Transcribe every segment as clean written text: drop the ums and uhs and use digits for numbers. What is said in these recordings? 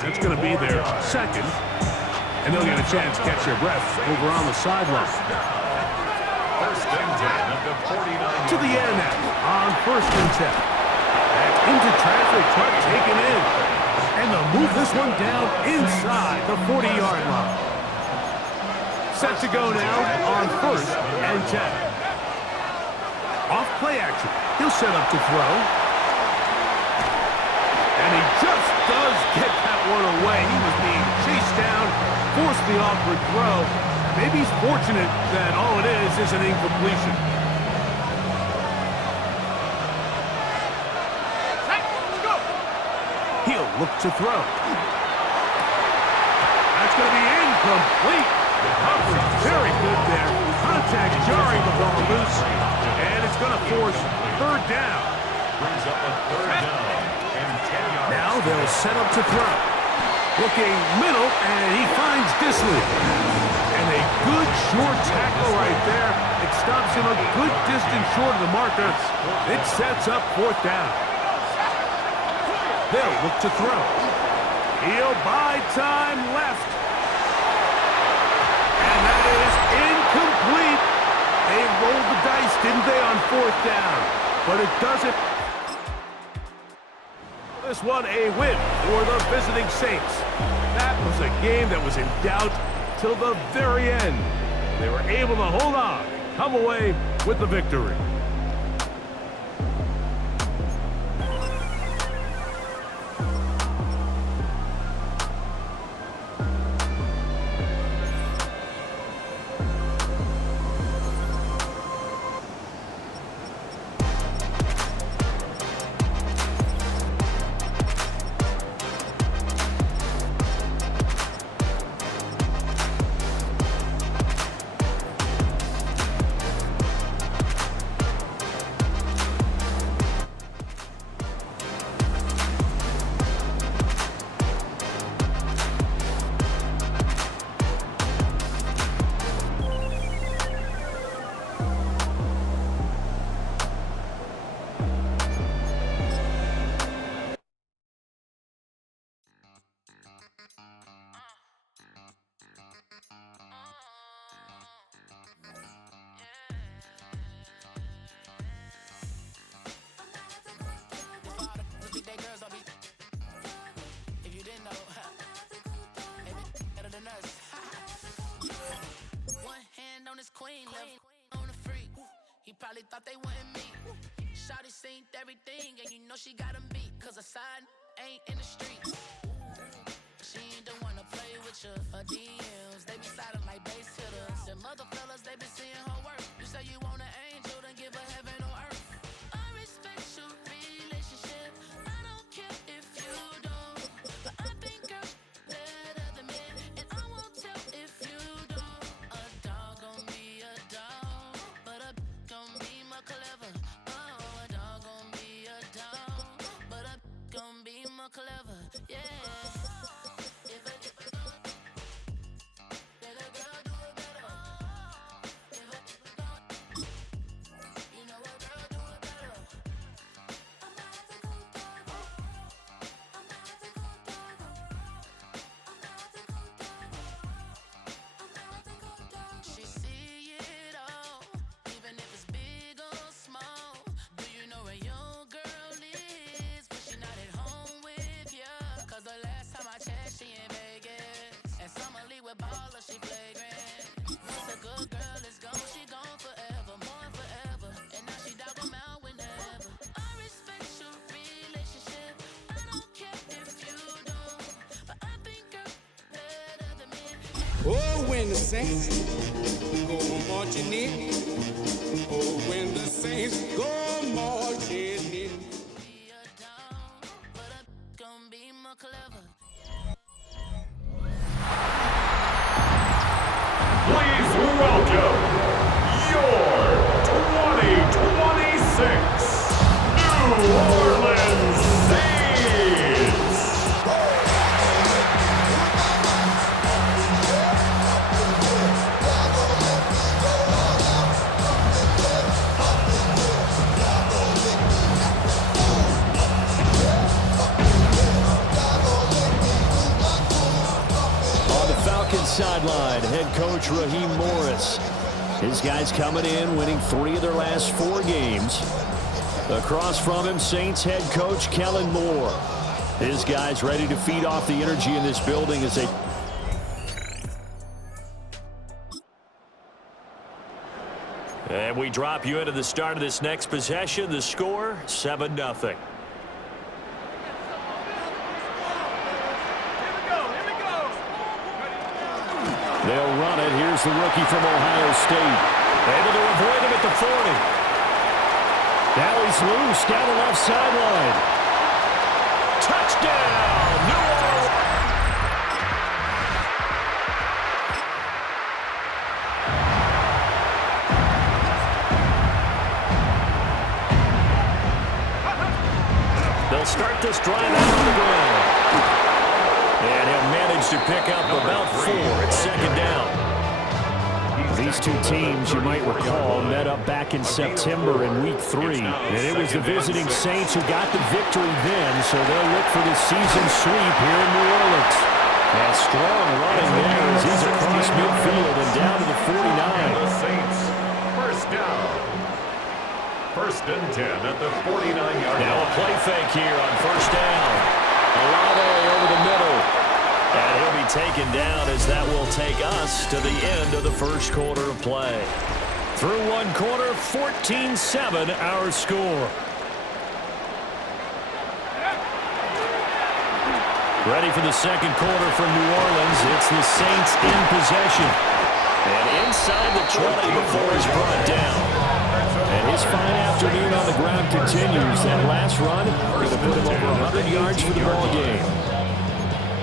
That's going to be their second. And they'll get a chance to catch their breath over on the sideline. First and 10 of the 49. To the air now on first and 10. That's into traffic, but taken in. And they'll move this one down inside the 40-yard line. Set to go now on first and 10. Off play action. He'll set up to throw. And he just does get that one away. He was being chased down, forced the awkward throw. Maybe he's fortunate that all it is an incompletion. He'll look to throw. That's going to be incomplete. The coverage very good there. Contact jarring the ball loose. And it's going to force third down. Brings up a third down and 10 yards. Now they'll set up to throw. Looking middle, and he finds Disley. And a good short tackle right there. It stops him a good distance short of the marker. It sets up fourth down. They'll look to throw. He'll buy time left. And that is incomplete. They rolled the dice, didn't they, on fourth down? But it doesn't. This one a win for the visiting Saints. That was a game that was in doubt till the very end. They were able to hold on and come away with the victory. Probably thought they wouldn't meet. Shawty seen everything, and you know she got 'em beat. Cause her side ain't in the streets. She ain't the one to play with you. Her DMs, they be silent like bass hitters. Them other fellas, they be seeing her work. You say you want an angel, then give her heaven on earth. I respect your relationship. I don't care if you don't. But I think girls better than men. And I won't tell if you don't. A dog gon' be a dog. But a gon' be more clever. Oh, a dog gon' be a dog. But a gon' be more clever. Yeah. Oh, when the saints go marching in. Oh, when the saints go marching in. Be a dog, but a gon' be more clever. Please welcome your 2026 New Orleans Saints. Falcons sideline, head coach Raheem Morris. His guys coming in, winning 3 of their last 4 games. Across from him, Saints head coach Kellen Moore. His guys ready to feed off the energy in this building as they... And we drop you into the start of this next possession. The score, 7-0. They'll run it. Here's the rookie from Ohio State. Able to avoid him at the 40. Now he's loose down the left sideline. Touchdown, New Orleans. They'll start this drive out on the ground. And he'll manage to pick up about 4 at second down. These two teams, you might recall, met up back in September in Week 3. And it was the visiting Saints who got the victory then, so they'll look for the season sweep here in New Orleans. And strong running there as he's across midfield and down to the 49. The Saints, first down. 1st and 10 at the 49-yard line. Now a play fake here on first down. Olave over the middle. And he'll be taken down as that will take us to the end of the first quarter of play. Through one quarter, 14-7 our score. Ready for the second quarter from New Orleans. It's the Saints in possession. And inside the 20 before he's brought down. And his fine afternoon on the ground continues. That last run going to put him over 100 yards for the ball game.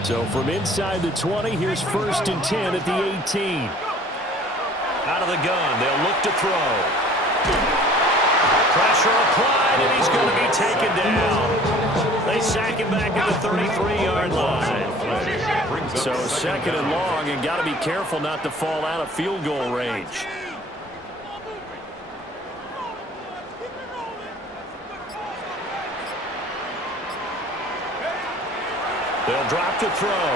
So from inside the 20, here's 1st and 10 at the 18. Out of the gun, they'll look to throw. Pressure applied, and he's going to be taken down. They sack him back at the 33-yard line. So 2nd and long, and got to be careful not to fall out of field goal range. They'll drop to throw.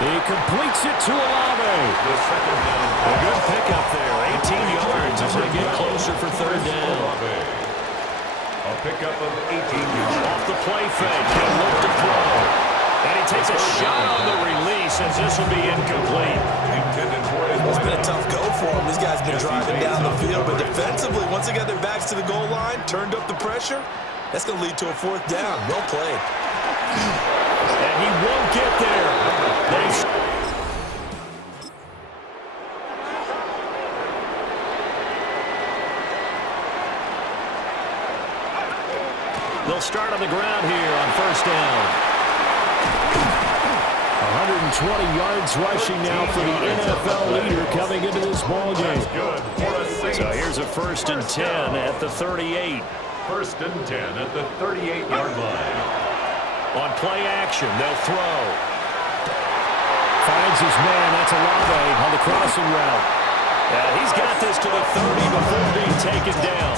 He completes it to Olave. A good pickup there. 18 yards as they get closer for 3rd down. A pickup of 18 yards. Off the play fake. He'll look to throw. And he takes a shot on the release as this will be incomplete. It's been a tough go for him. This guy's been driving down the field. But defensively, once they got their backs to the goal line, turned up the pressure, that's going to lead to a 4th down. Well played. And he won't get there. They'll start on the ground here on 1st down. 120 yards rushing now for the NFL leader coming into this ball game. So here's a 1st and 10 at the 38. 1st and 10 at the 38-yard line. On play action, they'll throw. Finds his man. That's Olave on the crossing route. He's got this to the 30 before being taken down.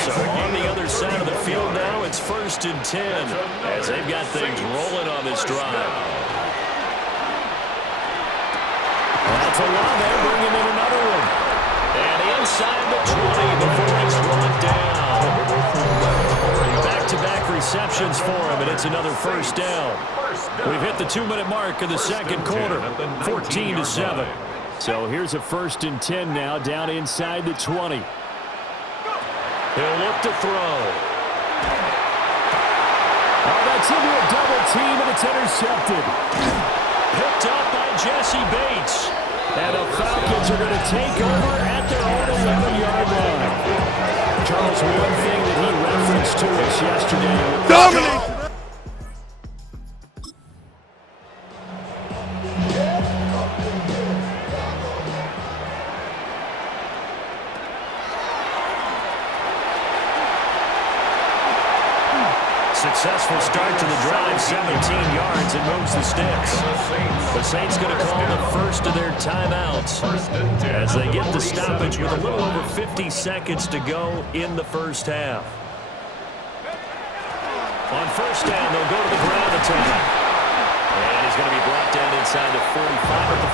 So on the other side of the field now, it's 1st and 10 as they've got things rolling on this drive. That's Olave bringing in another one. And inside the 20 before he's brought down. Back-to-back receptions for him, and it's another 1st down. We've hit the 2-minute mark in the second quarter, 14-7. So here's a 1st and 10 now, down inside the 20. He'll look to throw. Oh, that's into a double team, and it's intercepted. Picked up by Jesse Bates. And the Falcons are going to take over at their own 11-yard line. Charles, one thing that he referenced to us yesterday. Dominate! Successful start to the drive, 17 yards, and moves the sticks. The Saints going to call the first of their timeouts as they get the stoppage with a little over 50 seconds to go in the first half. On 1st down, they'll go to the ground attack. And he's going to be brought down inside inside the 45 at the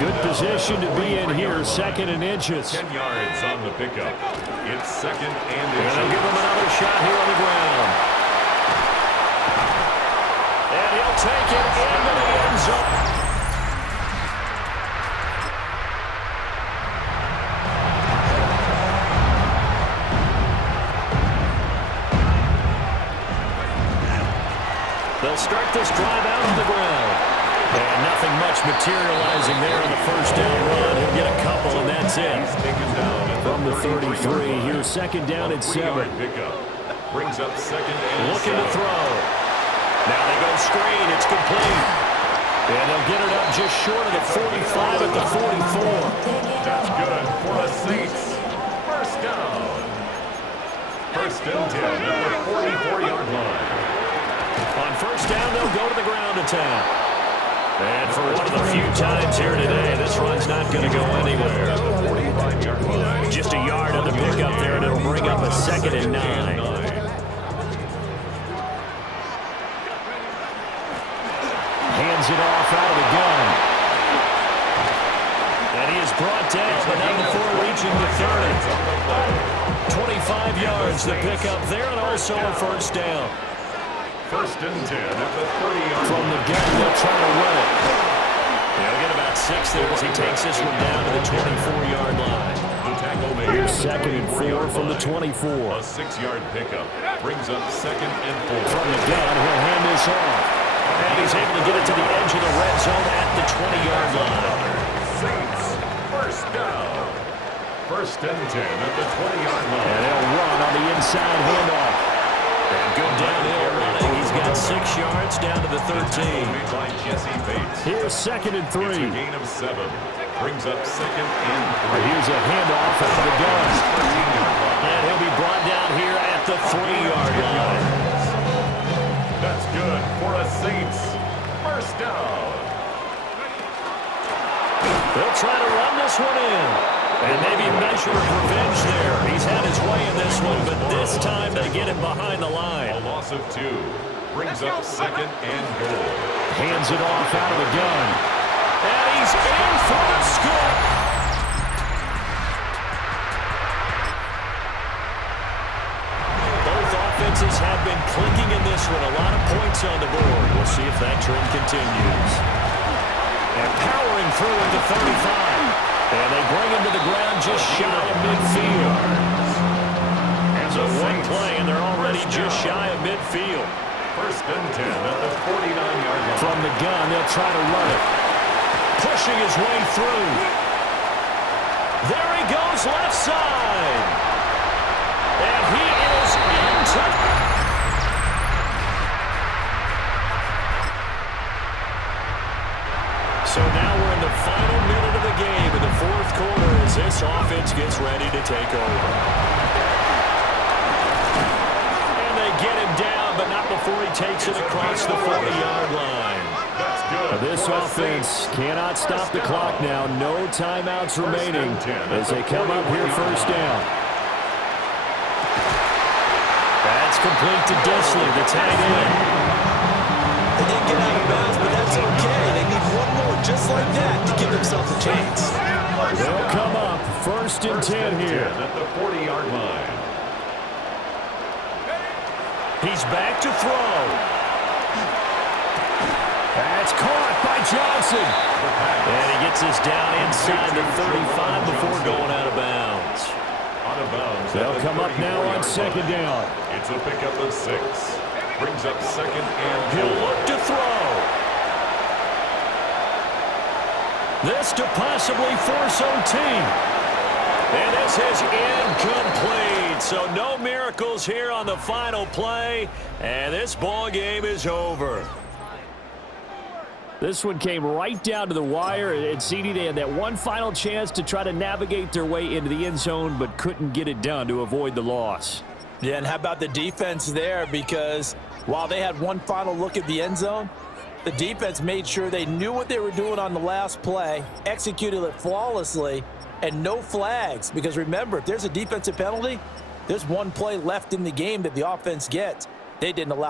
43. Good position to be in here, second and inches. 10 yards on the pickup. It's second and And inches. they'll give him another shot here on the ground. And he'll take it into the end zone. They'll start this drive out on the ground. And nothing much materializing there on the first down run. He'll get a couple, and that's it. He's taken down at From the 33, here's second down and 7. Pickup. Brings up second and Looking to 7. throw. Now they go screen. It's complete. And they'll get it up just short of the 45 at the 44. That's good for the Saints. First down. First and 10 at the 44-yard line. On first down, they'll go to the ground attack. And for one of the few times here today, this run's not going to go anywhere. 45-yard line. Just a yard on the pickup there, and it'll bring up a second and 9. Hands it off out of the gun. And he is brought down, but not before reaching the 30. 25 yards to pick up there, and also a first down. First and 10 at the 30-yard From line. the gun, they'll try to run it. They'll get about 6 there as he takes this one down to the 24-yard line. The tackle made. Here's second and 4 from the 24. A 6-yard pickup. Brings up second and 4. From the gun, he'll hand this off. And he's able to get it to the edge of the red zone at the 20-yard line. Saints. First down. First and 10 at the 20-yard line. And they'll run on the inside handoff. And good downhill running. He's got 6 yards down to the 13. Made by Jesse Bates. Here's second and 3. It's a gain of 7. Brings up second and 3. Here's a handoff out of the gun. 13-yard line. And he'll be brought down here at the 3-yard line. That's good for a Saints. First down. They'll try to run this one in. And maybe a measure of revenge there. He's had his way in this one, but this time they get him behind the A line. loss of 2. Brings up second and goal. Hands it off out of the gun. And he's in for the score. Both offenses have been clicking in this one. A lot of points on the board. We'll see if that trend continues. And powering through at the 35. And they bring him to the ground just shy of midfield. And so one play, and they're already just shy of midfield. First and 10 at the 49-yard line. From the gun, they'll try to run it. Pushing his way through. There he goes, left side. And he is into... So now we're in the final minute of the game in the fourth quarter as this offense gets ready to take over. And they get him down, but not before he takes it across the 40-yard line. That's good. This offense cannot stop the clock now. No timeouts remaining as they come up here first down. That's complete to Disley, the tight end. They didn't get out of bounds, but that's okay. They need one more just like that to give themselves a chance. They'll come up first and 10 here. At the 40-yard line. He's back to throw. That's caught by Johnson. And he gets this down inside the 35 before going out of bounds. Out of bounds. They'll come up now on second down. It's a pickup of 6. Brings up second and He'll 4. look to throw. This to possibly force OT. And this is incomplete. So no miracles here on the final play. And this ball game is over. This one came right down to the wire. And CD, they had that one final chance to try to navigate their way into the end zone, but couldn't get it done to avoid the loss. Yeah, and how about the defense there? Because while they had one final look at the end zone, the defense made sure they knew what they were doing on the last play, executed it flawlessly, and no flags. Because remember, if there's a defensive penalty, there's one play left in the game that the offense gets. They didn't allow